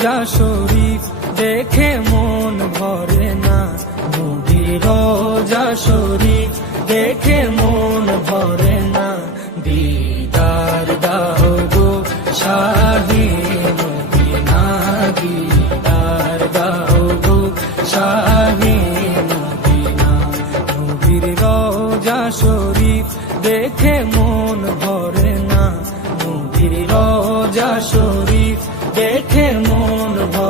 রোজা শরীফ দেখে মন ভরে না, নবীর রোজা শরীফ দেখে মন ভরে না। দিদার দাও গো শাহে মদিনা, দিদার দাও গো শাহে মদিনা। নবীর রোজা শরীফ দেখে মন ভরে না, নবীর রোজা শরীফ দেখে মন ভরে